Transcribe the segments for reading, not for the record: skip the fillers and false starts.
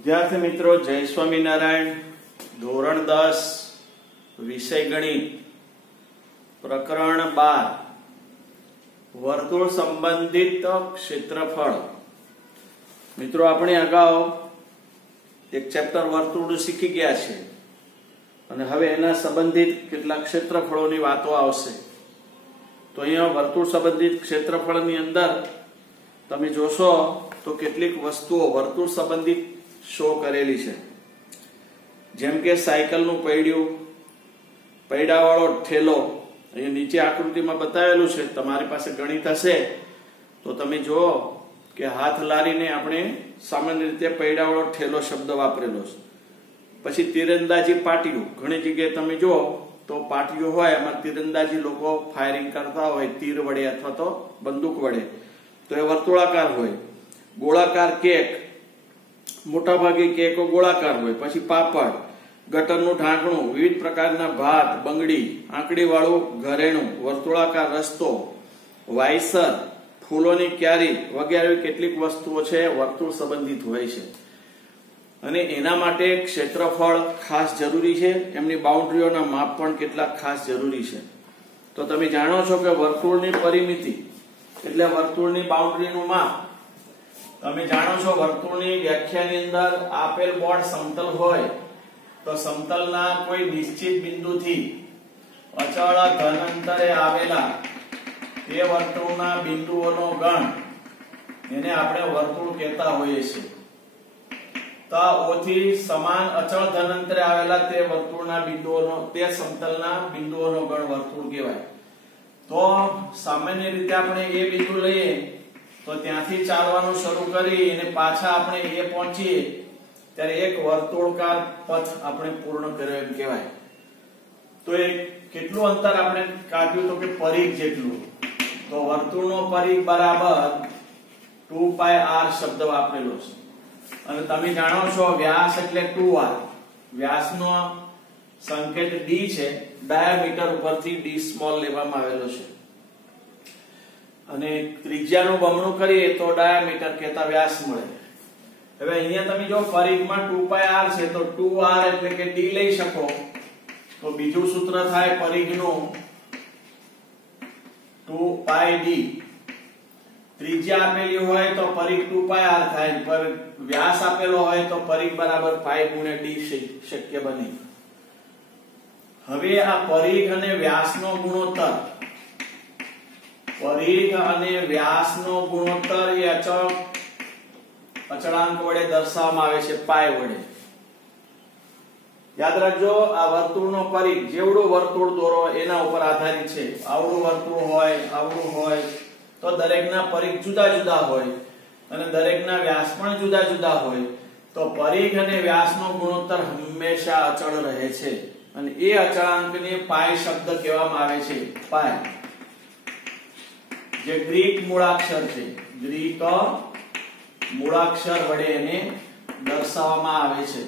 विद्यार्थी मित्रों, जय स्वामीनारायण। धोरण 10 विषय गणित प्रकरण 12 वर्तुळ संबंधित क्षेत्रफळ। मित्रों, આપણે અગાઉ એક ચેપ્ટર વર્તુળ શીખી ગયા છે અને હવે એના સંબંધિત કેટલાક ક્ષેત્રફળોની વાતો આવશે। તો અહીંયા વર્તુળ સંબંધિત ક્ષેત્રફળની અંદર તમે જોશો તો કેટલીક વસ્તુઓ વર્તુળ સંબંધિત શો કરેલી છે, જેમ કે સાયકલનું પૈડિયું, પૈડાવાળો ઠેલો। અહીંયા નીચે આકૃતિમાં બતાવેલું છે। તમારી પાસે ગણિત હશે તો તમે જુઓ કે હાથ લારીને આપણે સામાન્ય રીતે પૈડાવાળો ઠેલો શબ્દ વાપરેલો છે। પછી તીરંદાજી પાટિયું, ઘણી જગ્યાએ તમે જુઓ તો પાટિયું હોય એમાં તીરંદાજી લોકો ફાયરિંગ કરતા હોય તીર વડે અથવા તો બંદૂક વડે, તો એ વર્તુળાકાર હોય। ગોળાકાર કેક, મોટા ભાગે કેકો ગોળાકાર હોય। પછી પાપડ, ગટરનું ઢાંકણું, વિવિધ પ્રકારના ભાત, બંગડી, આંકડી વાળું ઘરેણું, વર્તુળાકાર રસ્તો, વાયસર, ફૂલોની ક્યારી વગેરે કેટલીક વસ્તુઓ છે વર્તુળ સંબંધિત હોય છે અને એના માટે ક્ષેત્રફળ ખાસ જરૂરી છે। એમની બાઉન્ડ્રીઓના માપ પણ કેટલાક ખાસ જરૂરી છે। તો તમે જાણો છો કે વર્તુળની પરિમિતિ એટલે વર્તુળની બાઉન્ડ્રીનું માપ। તમે જાણો છો વર્તુળની વ્યાખ્યાની અંદર આપેલ બોર્ડ સમતલ હોય તો સમતલના કોઈ નિશ્ચિત બિંદુથી અચળ ધન અંતરે આવેલા તે વર્તુળના બિંદુઓનો ગણ એને આપણે વર્તુળ કહેતા હોઈએ છીએ। તો ઓથી સમાન અચળ ધન અંતરે આવેલા તે વર્તુળના બિંદુઓનો, તે સમતલના બિંદુઓનો ગણ વર્તુળ કહેવાય। તો સામાન્ય રીતે આપણે એ બિંદુ લઈએ તો ત્યાંથી ચાલવાનું શરૂ કરી અને પાછા આપણે એ પહોંચીએ ત્યારે એક વર્તુળાકાર પથ આપણે પૂર્ણ કર્યો એમ કહેવાય। તો એ કેટલું અંતર આપણે કાપ્યું તો કે પરિઘ જેટલું। તો વર્તુળનો પરિઘ બરાબર 2πr શબ્દ વાપરેલો છે અને તમે જાણો છો વ્યાસ એટલે 2r। વ્યાસનો સંકેત d છે, ડાયામીટર ઉપરથી d સ્મોલ લેવામાં આવેલો છે અને ત્રિજ્યાનું બમણું કરીએ તો ડાયામીટર કહેતા વ્યાસ મળે। હવે અહીંયા તમે જો પરિઘમાં 2πr છે તો 2r એટલે કે d લઈ શકો તો બીજું સૂત્ર થાય પરિઘનું 2πd। ત્રિજ્યા આપેલી હોય તો પરિઘ 2πr થાય, પર વ્યાસ આપેલો હોય તો પરિઘ બરાબર π ગુણ્યા d શક્ય બને। હવે આ પરિઘ અને વ્યાસનો ગુણોત્તર, પરિઘ અને વ્યાસનો ગુણોત્તર એ અચળાંક વડે દર્શાવવામાં આવે છે π વડે। યાદ રાખજો, આ વર્તુળનો પરિઘ જેવડું વર્તુળ દોરો એના ઉપર આધારિત છે। આવડું વર્તુળ હોય, આવડું હોય તો દરેકના પરિઘ જુદા જુદા હોય અને દરેકના વ્યાસ પણ જુદા જુદા હોય। તો પરિઘ અને વ્યાસનો ગુણોત્તર હંમેશા અચળ રહે છે અને એ અચળાંકને π શબ્દ કહેવામાં આવે છે। π જે ગ્રીક મૂળાક્ષર છે, ગ્રીક મૂળાક્ષર વડે એને દર્શાવવામાં આવે છે।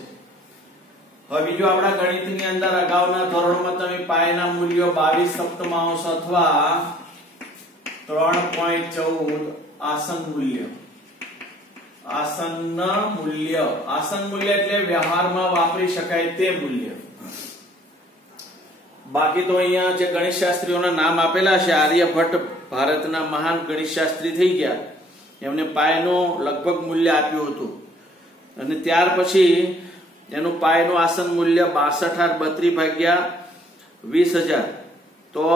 હવે બીજું આપણા ગણિતની અંદર અગાઉના ધોરણમાં તમે π ના મૂલ્યો 22 સપ્તમાંશ અથવા 3.14 આસન મૂલ્ય, આસન મૂલ્ય એટલે વ્યવહારમાં વાપરી શકાય તે મૂલ્ય। બાકી તો અહીંયા જે ગણિતશાસ્ત્રીઓના નામ આપેલા છે, આર્યભટ્ટ ભારતના મહાન ગણિતશાસ્ત્રી થઈ ગયા, એમને પાયનું લગભગ મૂલ્ય આપ્યું હતું અને ત્યાર પછી એનું પાયનું આસન મૂલ્ય 62/32 ભાગ્યા 20,000 તો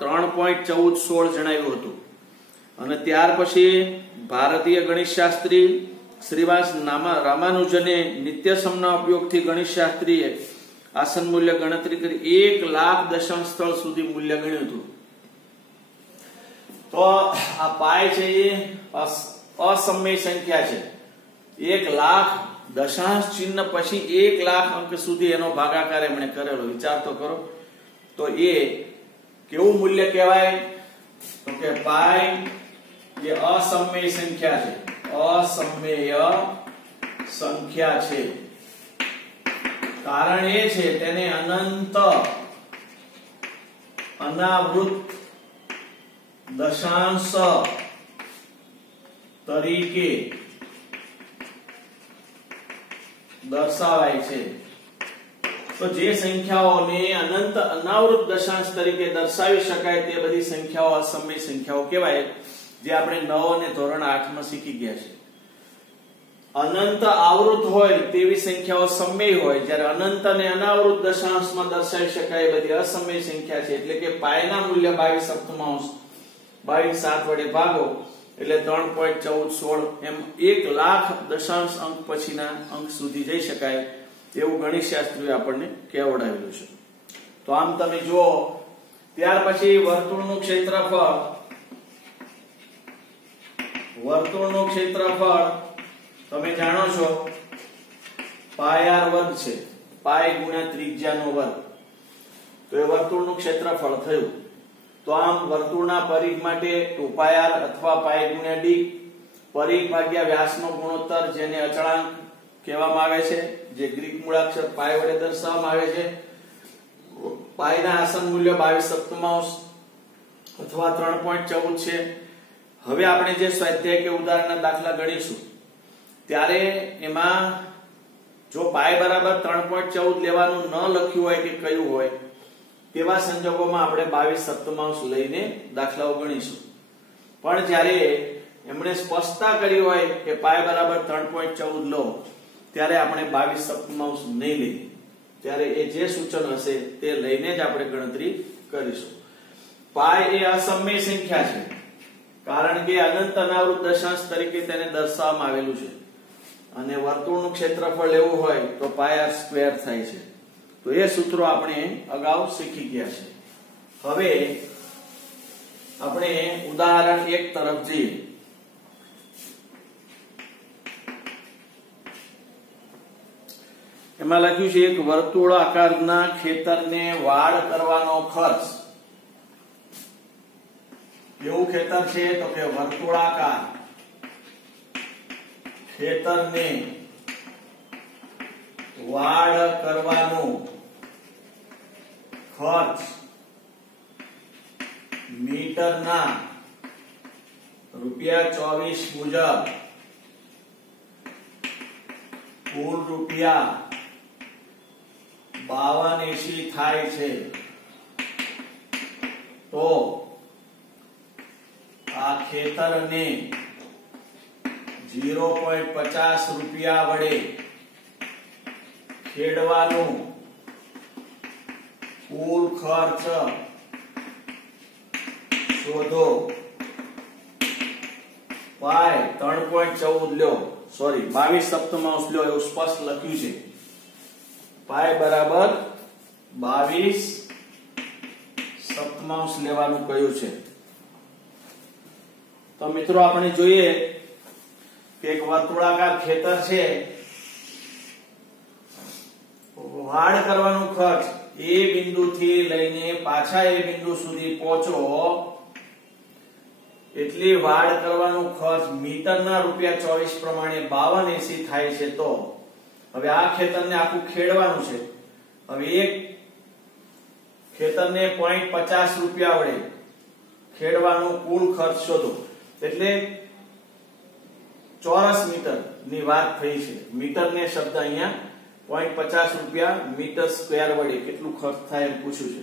3.1416 જણાવ્યું હતું અને ત્યાર પછી ભારતીય ગણિતશાસ્ત્રી શ્રીવાસ રામાનુજને નિત્યસમના ઉપયોગથી ગણિતશાસ્ત્રીએ આસન મૂલ્ય ગણતરી કરી 1 લાખ દશાંશ સ્થળ સુધી મૂલ્ય ગણ્યું હતું। તો આ પાય છે એ અસમય સંખ્યા છે। 1 લાખ દશાંશ ચિહ્ન પછી 1 લાખ અંક સુધી એનો ભાગાકાર એમણે કરેલો। વિચાર તો કરો, તો એ કેવું મૂલ્ય કહેવાય તો કે પાય એ અસમય સંખ્યા છે, અસમય સંખ્યા છે। કારણ એ છે તેને અનંત અનાવૃત દશાંશ તરીકે દર્શાવાય છે. તો જે સંખ્યાઓને અનંત અનાવૃત દશાંશ તરીકે દર્શાવી શકાય તે બધી સંખ્યાઓ અસમય સંખ્યાઓ કહેવાય, જે આપણે 9 અને ધોરણ 8 માં શીખી ગયા છે. અનંત આવૃત હોય તેવી સંખ્યાઓ સમય હોય, જ્યારે અનંત અને અનાવૃત દશાંશમાં દર્શાવી શકાય એ બધી અસમય સંખ્યા છે. એટલે કે પાયના મૂલ્ય 22 સપ્તમાંશ 22 7 વડે ભાગો એટલે 3.1416 એમ 1 લાખ દશાંશ અંક પછીના અંક સુધી જઈ શકાય એવું ગણિત શાસ્ત્રીએ આપણને કહેવડાવેલું છે. તો આમ તમે જુઓ, ત્યાર પછી વર્તુળનું ક્ષેત્રફળ તમે જાણો છો પાય r વર્ગ છે, પાય ગુણ્યા ત્રિજ્યાનો વર્ગ. તો એ વર્તુળનું ક્ષેત્રફળ થયું. તો આમ વર્તુળના પરિઘ માટે 2πr અથવા પાય ગુણ્યા d, પરિઘ ભાગ્યા વ્યાસનો ગુણોત્તર જેને અચળાંક કહેવામાં આવે છે, જે ગ્રીક મૂળાક્ષર પાય વડે દર્શાવવામાં આવે છે. પાયના આસન મૂલ્ય 22 સપ્તમાંશ અથવા 3.14 છે. હવે આપણે જે સ્વાધ્યાય કે ઉદાહરણના દાખલા ગણીશું ત્યારે એમાં જો પાય બરાબર 3.14 લેવાનું ન લખ્યું હોય કે કયું હોય તેવા સંજોગોમાં આપણે 22 સપ્તમાંશ લઈને દાખલાઓ ગણીશું. પણ જ્યારે એમણે સ્પષ્ટતા કરી હોય કે પાય બરાબર 3.14 લો, ત્યારે આપણે 22 સપ્તમાંશ નહીં લઈએ. ત્યારે એ જે સૂચન હશે તે લઈને જ આપણે ગણતરી કરીશું. પાય એ અસમય સંખ્યા છે, કારણ કે અનંત અનાવૃત દશાંશ તરીકે તેને દર્શાવવામાં આવેલું છે. અને વર્તુળનું ક્ષેત્રફળ લેવું હોય તો પાય r સ્ક્વેર થાય છે. તો એ સૂત્રો આપણે અગાઉ શીખી ગયા છે. હવે આપણે ઉદાહરણ 1 તરફ જઈએ. એમાં લખ્યું છે એક વર્તુળાકારના ખેતરને વાડ કરવાનો ખર્ચ. કેવું ખેતર છે? તો કે વર્તુળાકાર ખેતરને વાડ કરવાનો ખર્ચ મીટરના ₹24 મુજબ કુલ ₹52.80 થાય છે. તો આ ખેતરને 0.50 રૂપિયા વડે ખેડવાનું કુલ ખર્ચ શોધો. પાય 3.14 લ્યો, સોરી 22 સપ્તમાંશ લ્યો, એવું સ્પષ્ટ લખ્યું છે. પાય બરાબર 22 સપ્તમાંશ લેવાનું કહ્યું છે. તો મિત્રો આપણે જોઈએ કે એક વર્તુળાકાર ખેતર છે, વાડ કરવાનો ખર્ચ એ બિંદુથી લઈને પાછા એ બિંદુ સુધી પહોંચો એટલી વાડ કરવાનો ખર્ચ મીટરના ₹24 પ્રમાણે 52.80 થાય છે. તો હવે આ ખેતરને આખું ખેડવાનું છે. હવે એક ખેતરને 0.50 રૂપિયા વડે ખેડવાનો કુલ ખર્ચ શોધો. એટલે ચોરસ મીટર ની વાત થઈ છે. મીટર ને શબ્દ અહીંયા 0.50 રૂપિયા મીટર સ્ક્વેર વડે કેટલું ખર્ચ થાય એમ પૂછ્યું છે.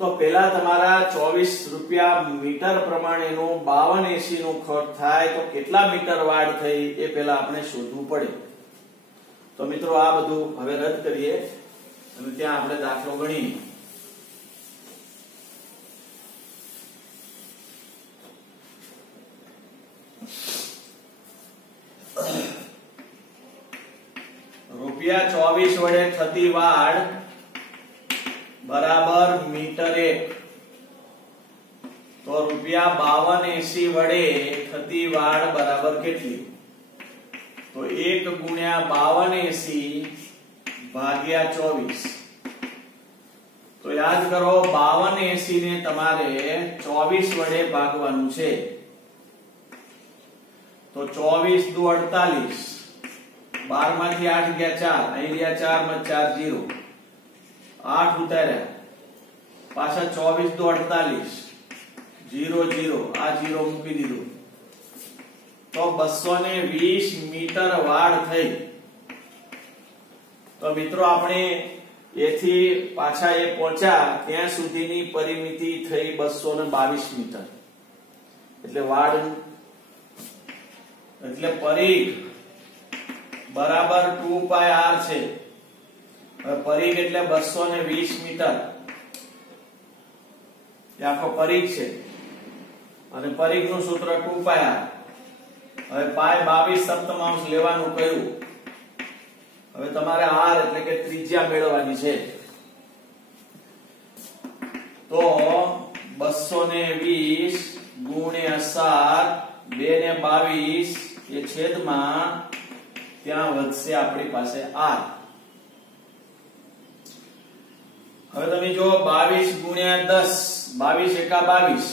તો પહેલા તમારા 24 રૂપિયા મીટર પ્રમાણેનું 52.80 નું ખર્ચ થાય તો કેટલા મીટર વાડ થઈ એ પહેલા આપણે શોધવું પડે. તો મિત્રો આ બધું હવે રદ કરીએ અને ત્યાં આપણે દાખલો ગણીએ. ₹24 વડે થતી વાડ બરાબર મીટર 1. તો ₹52.80 વડે થતી વાડ બરાબર કેટલી? તો 1 ગુણ્યા 52.80 ભાગ્યા 24. તો યાદ કરો 52.80 ને તમારે 24 વડે ભાગવાનું છે. તો 24 દુ 48, 12 માંથી 8 ગયા 4, અહીં રહ્યા 4 માં 4 0, 8 ઉતાર્યા, પાછા 24 દુ 48, 0 0, આ 0 મૂકી દીધું. તો 220 મીટર વાડ થઈ. તો મિત્રો આપણે એથી પાછા એ પહોંચ્યા ત્યાં સુધીની પરિમિતિ થઈ 222 મીટર. એટલે વાડ એટલે પરિઘ બરાબર 2 પાઈ r છે. હવે પરિઘ એટલે 220 મીટર. એ આખો પરિઘ છે અને પરિઘનું સૂત્ર 2 પાઈ r. હવે પાઈ 22 સપ્તમાંશ લેવાનું કહ્યું. હવે તમારે r એટલે કે ત્રિજ્યા મેળવવાની છે. તો 220 ગુણ્યા 7 2 ને 22 એ છેદમાં ત્યાં વધશે આપણી પાસે r. હવે તમે જો 22 ગુણ્યા 10 22 એકા 22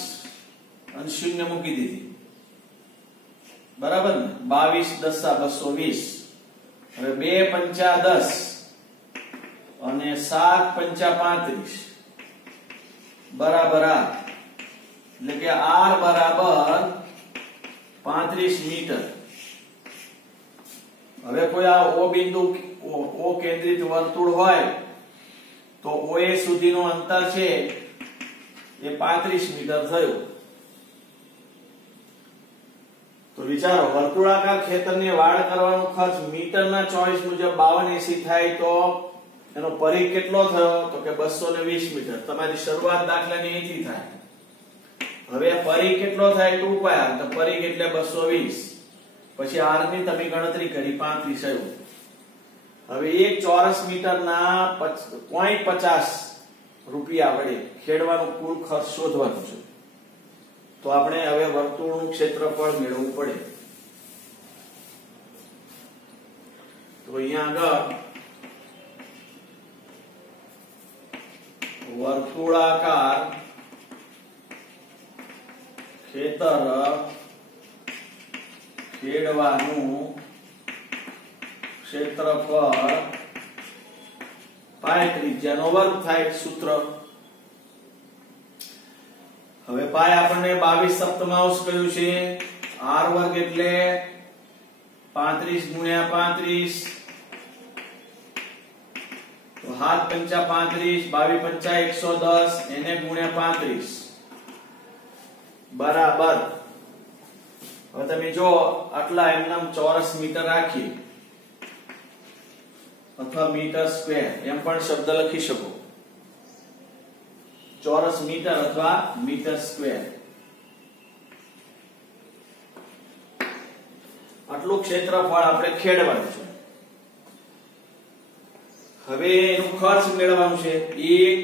અને શૂન્ય મૂકી દીધી. બરાબર ને? 22 દસા 220. હવે 2 પંચા 10 અને 7 પંચા 35 બરાબર r. એટલે કે r બરાબર 35 મીટર. હવે કોઈ આ O બિંદુ O કેન્દ્રિત વર્તુળ હોય તો OA સુધીનું અંતર છે એ 35 મીટર થયું. તો વિચારો, વર્તુળાકાર ખેતરને વાડ કરવાનો ખર્ચ મીટરના ચોઈસ મુજબ 5280 થાય તો એનો પરિઘ કેટલો થયો? તો કે 220 મીટર. તમારી શરૂઆત દાખલાની અહીંથી થાય. હવે પરિઘ કેટલો થાય? 2 પાઈ r. તો પરિઘ એટલે 220. પછી r ની તમે ગણતરી કરી 35 આવ્યું. હવે 1 ચોરસ મીટરના 0.50 રૂપિયા વડે ખેડવાનો કુલ ખર્ચ શોધવાનો છે. તો આપણે હવે વર્તુળનું ક્ષેત્રફળ મેળવવું પડે. તો અહીંયા આગળ વર્તુળાકાર ખેતર ખેડવાનું ક્ષેત્રફળ પાઈ ત્રિજ્યાનો વર્ગ થાય સૂત્ર. હવે પાઈ આપણને 22 સપ્તમાંશ કહ્યું છે. r વર્ગ એટલે 35 ગુણ્યા 35. તો 7 પંચા 35 22 પંચા 110 એને ગુણ્યા 35 બરાબર. હવે તમે જો આટલા એમનામ ચોરસ મીટર રાખી અથવા મીટર સ્ક્વેર એમ પણ શબ્દ લખી શકો. ચોરસ મીટર અથવા મીટર સ્ક્વેર. આટલું ક્ષેત્રફળ આપણે ખેડવાનું છે. હવે એનું ખર્ચ મેળવવાનું છે. 1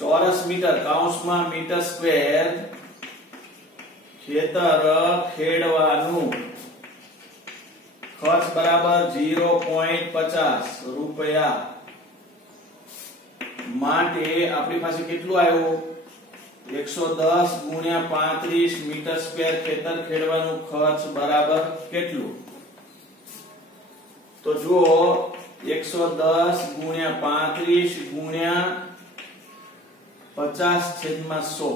ચોરસ મીટર કૌંસમાં મીટર સ્ક્વેર ખેતર ખેડવાનું ખર્ચ બરાબર 0.50 રૂપિયા. માટે આપણી પાસે કેટલું આવ્યું? 110 ગુણ્યા 35 મીટર સ્ક્વેર ખેતર ખેડવાનું ખર્ચ બરાબર કેટલું? તો જુઓ 110 ગુણ્યા 35 ગુણ્યા 50/100.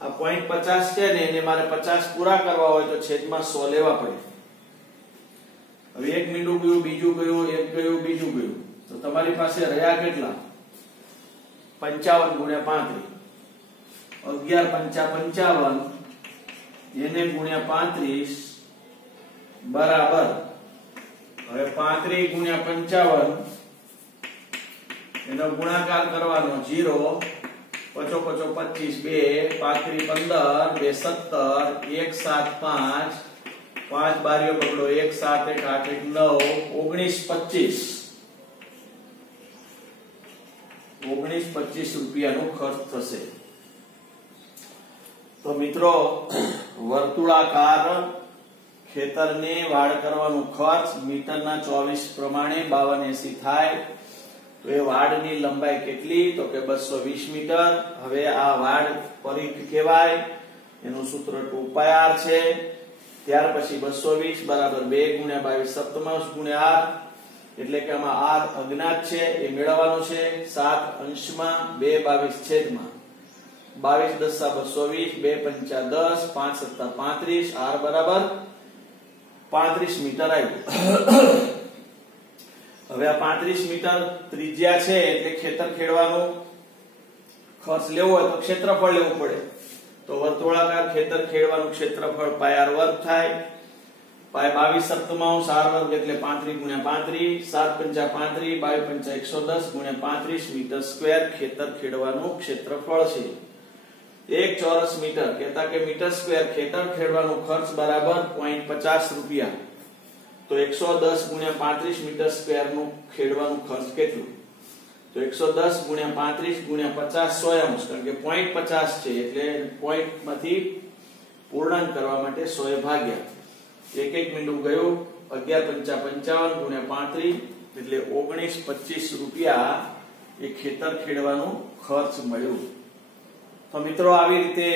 આ 0.50 છે ને એને મારે 50 પૂરા કરવા હોય તો છેદમાં 100 લેવા પડે. હવે એક મીંડું ગયું, બીજું ગયું, એક ગયું, બીજું ગયું. તો તમારી પાસે રહ્યા કેટલા? 55 ગુણ્યા 35. 11 પંચા 55 એને ગુણ્યા 35 બરાબર. હવે 35 ગુણ્યા 55 એનો ગુણાકાર કરવાનો 0 પચો પચો 25 2 35 15 2 17 1 7 5 5 બારીઓ પકડો 1 7 1 8 1 9 19 25 રૂપિયાનો ખર્ચ થશે. તો મિત્રો વર્તુળાકાર ખેતરને વાડ કરવાનું ખર્ચ મીટરના 24 પ્રમાણે 5280 થાય. તો એ વાડની લંબાઈ કેટલી? તો કે 220 મીટર. હવે આ વાડ પરિઘ કહેવાય. એનું સૂત્ર 2 પાઈ r છે. ત્યાર પછી 220 બરાબર 2 ગુણ્યા 22 સપ્તમાંશ ગુણ્યા r. એટલે કે આમાં r અજ્ઞાત છે એ મેળવવાનો છે. 7 અંશમાં 2 22 છેદમાં 22 દસા 220 2 પંચા 10 5 સત્તા 35 r બરાબર 35 મીટર આવ્યું. હવે આ 35 મીટર ત્રિજ્યા છે એટલે ખેતર ખેડવાનું ખર્ચ લેવો હોય તો ક્ષેત્રફળ લેવું પડે. તો વર્તુળાકાર ખેતર ખેડવાનું ક્ષેત્રફળ પાય r વર્ગ થાય. પાય 22 સપ્તમાંશ r વર્ગ એટલે 35 * 35, 7 × 35, 22 × 110 × 35 મીટર સ્ક્વેર ખેતર ખેડવાનું ક્ષેત્રફળ છે. 1 ચોરસ મીટર કહેતા કે મીટર સ્ક્વેર ખેતર ખેડવાનું ખર્ચ બરાબર 0.50 રૂપિયા. તો 110 × 35 મીટર સ્ક્વેર નું ખેડવાનું ખર્ચ કેટલું? તો 110 × 35 × 50 100 અંશ, કારણ કે 0.50 છે એટલે પોઈન્ટ માંથી પૂર્ણાંક કરવા માટે 100 ભાગ્યા. એક મીંડું ગયું. 11 × 55 × 35 એટલે 19-25 રૂપિયા એ ખેતર ખેડવાનું ખર્ચ મળ્યું. તો મિત્રો આવી રીતે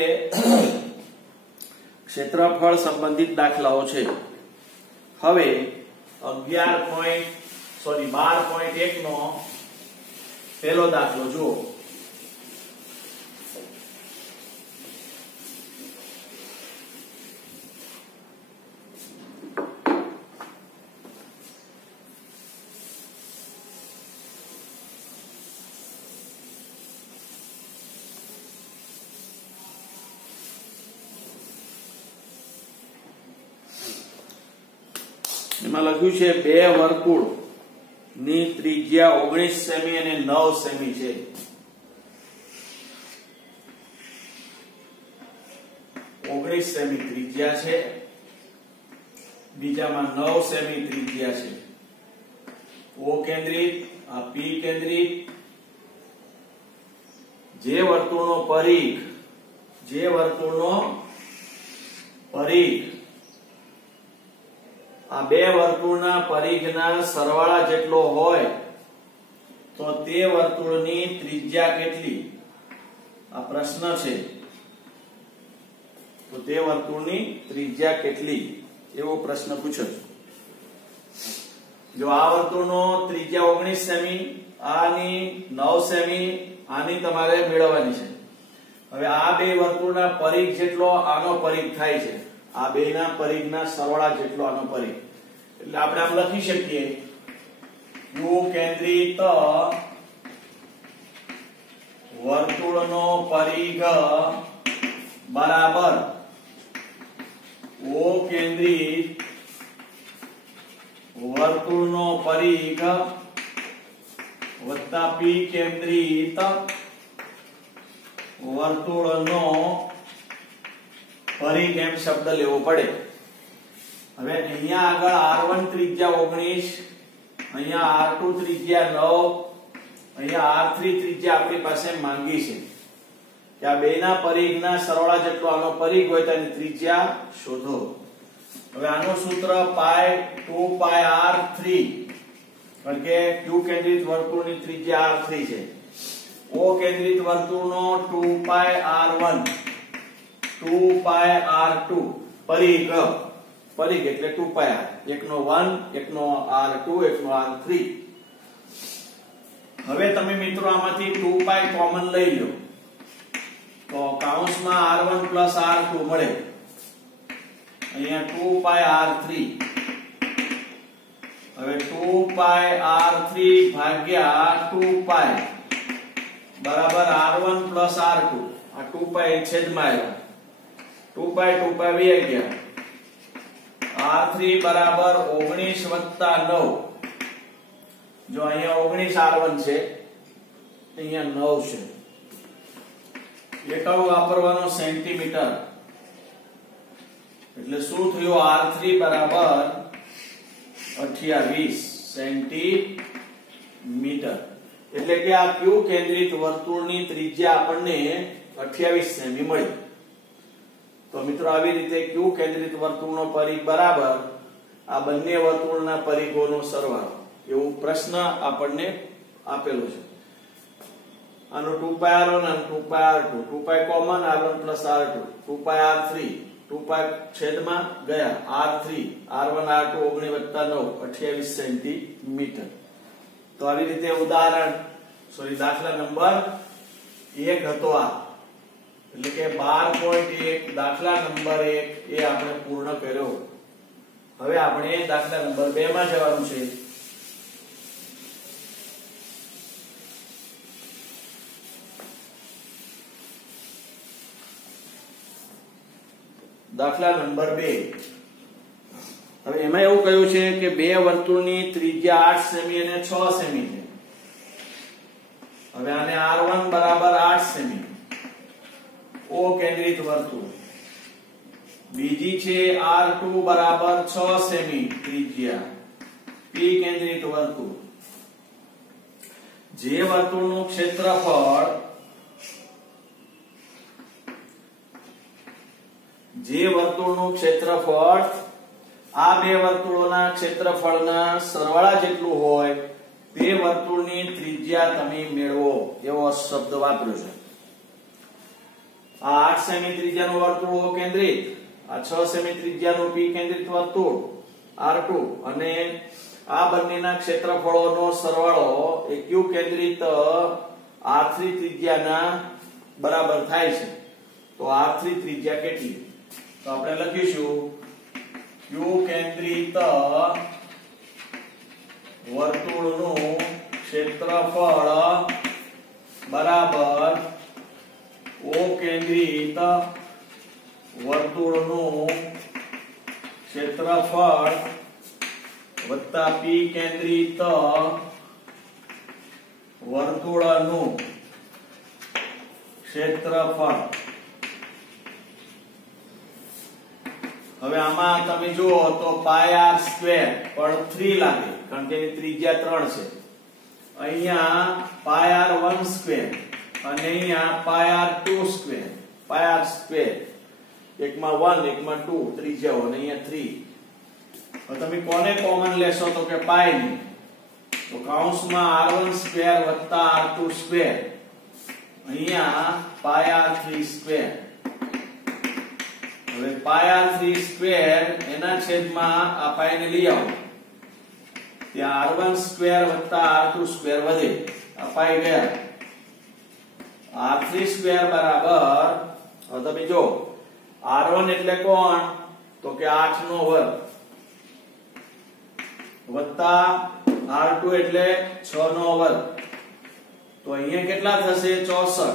ક્ષેત્રફળ સંબંધિત દાખલાઓ છે. હવે 12.1 નો પહેલો દાખલો જુઓ. એમાં લખ્યું છે બે વર્તુળ ની ત્રિજ્યા 19 સેમી અને 9 સેમી છે. સેમી ત્રિજ્યા છે, બીજામાં 9 સેમી ત્રિજ્યા છે. O કેન્દ્રિત, આ P કેન્દ્રિત. જે વર્તુળનો પરિઘ આ બે વર્તુળના પરિઘના સરવાળા જેટલો હોય તો તે વર્તુળની ત્રિજ્યા કેટલી? આ પ્રશ્ન છે. તો તે વર્તુળની ત્રિજ્યા કેટલી એવો પ્રશ્ન પૂછ્યો. જો આ વર્તુળનો ત્રિજ્યા 19 સેમી, આની 9 સેમી, આની તમારે મેળવવાની છે. હવે આ બે વર્તુળના પરિઘ જેટલો આનો પરિઘ થાય છે. આ બેના પરિઘના સરવાળા જેટલો આનો પરિઘ. એટલે આપણે આમ લખી શકીએ U કેન્દ્રિત વર્તુળનો પરિઘ બરાબર O કેન્દ્રિત વર્તુળનો પરિઘ વત્તા P કેન્દ્રિત વર્તુળનો પરિઘ એમ શબ્દ લેવો પડે. હવે અહીંયા આગળ R1 ત્રિજ્યા 19, અહીંયા R2 ત્રિજ્યા 9, અહીંયા R3 ત્રિજ્યા આપણી પાસે માંગી છે. કે આ બેના પરિઘના સરવાળા જેટલો આનો પરિઘ હોય તેની ત્રિજ્યા શોધો. હવે આનું સૂત્ર પાય 2πr3, કારણ કે Q કેન્દ્રિત વર્તુળની ત્રિજ્યા R3 છે. O કેન્દ્રિત વર્તુળનો 2πr1, 2πr2 પરિઘ એટલે 2πr, એકનો 1, એકનો r2, એકનો r3. હવે તમે મિત્રો આમાંથી 2π કોમન લઈ લો તો કૌંસમાં r1 r2 મળે. અહીંયા 2πr3. હવે 2πr3 ભાગ્યા 2π બરાબર r1 r2. આ 2π છેદમાં આવ્યા, 2π વહી ગયા. R3 બરાબર 19 + 9. જો અહીંયા 19 R1 છે, અહીંયા 9 છે. એકમ વાપરવાનો સેન્ટીમીટર. એટલે શું થયું? R3 બરાબર 28 સેન્ટીમીટર. એટલે કે આ Q કેન્દ્રિત વર્તુળની ત્રિજ્યા આપણને 28 સેમી મળી. તો મિત્રો આવી રીતે Q કેન્દ્રિત વર્તુળનો પરિઘ બરાબર આ બંને વર્તુળના પરિઘોનો સરવાળો એવું પ્રશ્ન આપણને આપેલો છે. આનો 2πr1 અને 2πr2, 2π common r1 r2, 2πr3, 2π છેદમાં ગયા r3, r1 r2 19 + 9 28 સેન્ટીમીટર. તો આવી રીતે દાખલા નંબર 1 હતો આ. એટલે કે 12.1 દાખલા નંબર 1 એ આપણે પૂર્ણ કર્યો. હવે આપણે દાખલા નંબર 2 માં જવાનું છે. દાખલા નંબર 2. હવે એમાં એવું કહ્યું છે કે બે વર્તુળની ત્રિજ્યા 8 સેમી અને 6 સેમી છે. હવે આને R1 બરાબર 8 સેમી O કેન્દ્રિત વર્તુળ, બીજી છે R2 બરાબર 6 સેમી ત્રિજ્યા P કેન્દ્રિત વર્તુળ. જે વર્તુળનું ક્ષેત્રફળ આ બે વર્તુળોના ક્ષેત્રફળના સરવાળા જેટલું હોય તે વર્તુળની ત્રિજ્યા તમે મેળવો એવો શબ્દ વાપર્યો છે. આ 8 સેમી ત્રિજ્યાનું વર્તુળ O કેન્દ્રિત, આ 6 સેમી ત્રિજ્યાનું P કેન્દ્રિત વર્તુળ R2 અને આ બંનેના ક્ષેત્રફળોનો સરવાળો એ Q કેન્દ્રિત R3 ત્રિજ્યાના બરાબર થાય છે. તો R3 ત્રિજ્યા કેટલી? તો આપણે લખીશું Q કેન્દ્રિત વર્તુળનું ક્ષેત્રફળ બરાબર O કેન્દ્રિત વર્તુળનું ક્ષેત્રફળ વત્તા P કેન્દ્રિત વર્તુળનું ક્ષેત્રફળ. હવે આમાં તમે જુઓ તો પાય r સ્ક્વેર પણ 3 લાગે કારણ કે એની ત્રિજ્યા 3 છે. અહીંયા પાય r1 સ્ક્વેર અને અહીંયા પાય r2 સ્ક્વેર. પાય r સ્ક્વેર એકમાં 1 એકમાં 2 ત્રિજ્યાઓ અને અહીંયા 3. હવે તમે કોને કોમન લેશો તો કે પાય ની, તો કૌંસમાં r1 સ્ક્વેર વત્તા r2 સ્ક્વેર, અહીંયા પાય r3 સ્ક્વેર. હવે પાય r3 સ્ક્વેર એના છેદમાં આ પાય ને લઈ આવો, ત્યાં r1 સ્ક્વેર વત્તા r2 સ્ક્વેર વધે, આ પાય ગયા. r3 સ્ક્વેર બરાબર, હવે તમે જો r1 એટલે કોણ તો કે 8 નો વર્ગ વત્તા r2 એટલે 6 નો વર્ગ, તો અહીંયા કેટલા થશે 64,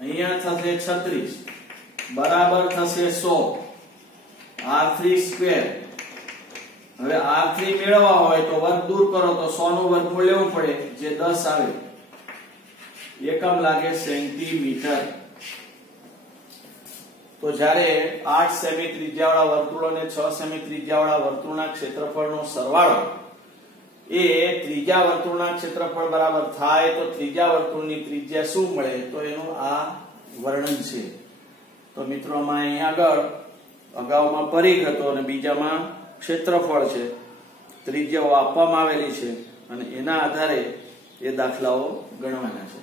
અહીંયા થશે 36 બરાબર થશે 100 r3 સ્ક્વેર. હવે r3 મેળવવા હોય તો વર્ગ દૂર કરો તો 100 નું વર્ગમૂળ લેવું પડે જે 10 આવે, એકમ લાગે સેન્ટીમીટર. તો જ્યારે 8 સેમી ત્રિજ્યાવાળા વર્તુળ અને 6 સેમી ત્રિજ્યાવાળા વર્તુળના ક્ષેત્રફળનો સરવાળો એ ત્રીજા વર્તુળના ક્ષેત્રફળ બરાબર થાય તો ત્રીજા વર્તુળની ત્રિજ્યા શું મળે તો એનું આ વર્ણન છે. તો મિત્રો આમાં અહીં આગળ અગાઉમાં પરિઘ હતો અને બીજામાં ક્ષેત્રફળ છે, ત્રિજ્યાઓ આપવામાં આવેલી છે અને એના આધારે એ દાખલાઓ ગણવાના છે.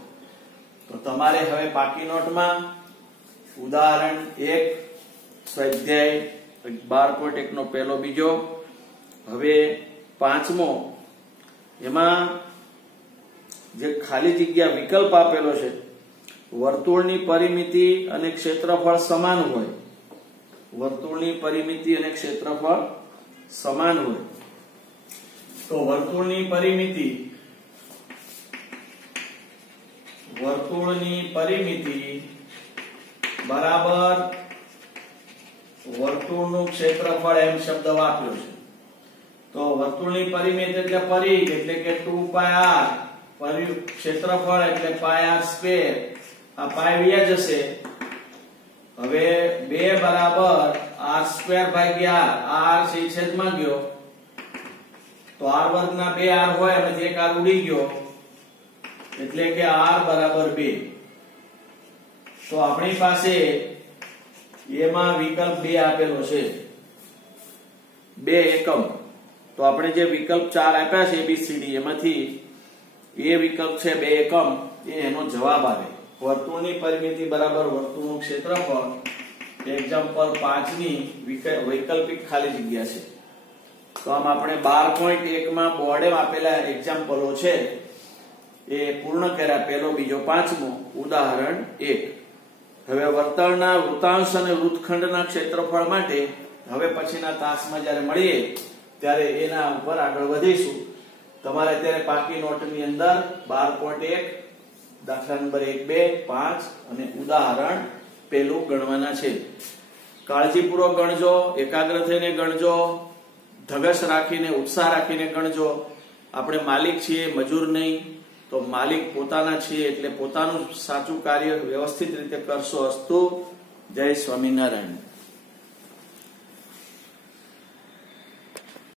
તો તમારે હવે પાકી નોટમાં ઉદાહરણ 1 સ્વાધ્યાય 12.1 નો પહેલો બીજો, હવે પાંચમો, એમાં જે ખાલી જગ્યા વિકલ્પ આપેલો છે વર્તુળની પરિમિતિ અને ક્ષેત્રફળ સમાન હોય, વર્તુળની પરિમિતિ અને ક્ષેત્રફળ સમાન હોય તો વર્તુળની પરિમિતિ બરાબર વર્તુળનું ક્ષેત્રફળ એમ શબ્દ વાપર્યો છે. તો વર્તુળની પરિમિતિ એટલે પરિઘ એટલે કે 2 પાય r, ક્ષેત્રફળ એટલે પાય r સ્ક્વેર, આ પાય વ્યા જશે. હવે 2 બરાબર r સ્ક્વેર ભાગ્યા r છે છેદમાં ગયો તો r વર્ગ ના 2 r હોય અને એક r ઉડી ગયો એટલે કે r બરાબર 2. તો આપણી પાસે એમાં વિકલ્પ 2 આપેલો છે, 2 એકમ. તો આપણે જે વિકલ્પ 4 આપ્યા છે ABCD એમાંથી એ વિકલ્પ છે 2 એકમ, એ એનો જવાબ આવે. વર્તુળની પરિમિતિ બરાબર વર્તુળનું ક્ષેત્રફળ એક્ઝામ્પલ 5 ની વૈકલ્પિક ખાલી જગ્યા છે. તો આમ આપણે 12.1 માં બોર્ડે આપેલા એક્ઝામ્પલો છે એ પૂર્ણ કર્યા, પહેલો બીજો પાંચમો. ઉદાહરણ 1. હવે વર્તુળના વૃત્તાંશ અને વૃત્તખંડના ક્ષેત્રફળ માટે હવે પછીના તાસમાં જ્યારે મળીએ ત્યારે એના ઉપર આગળ વધીશું. તમારે અત્યારે પાકી નોટની અંદર 12.1 દાખલા નંબર 1, 2, 5 અને ઉદાહરણ પહેલું ગણવાના છે. કાળજીપૂર્વક ગણજો, એકાગ્ર થઈને ગણજો, ધગશ રાખીને, ઉત્સાહ રાખીને ગણજો. આપણે માલિક છીએ, મજૂર નહીં. તો માલિક પોતાના છીએ એટલે પોતાનું સાચું કાર્ય વ્યવસ્થિત રીતે કરશો. અસ્તુ. જય સ્વામિનારાયણ.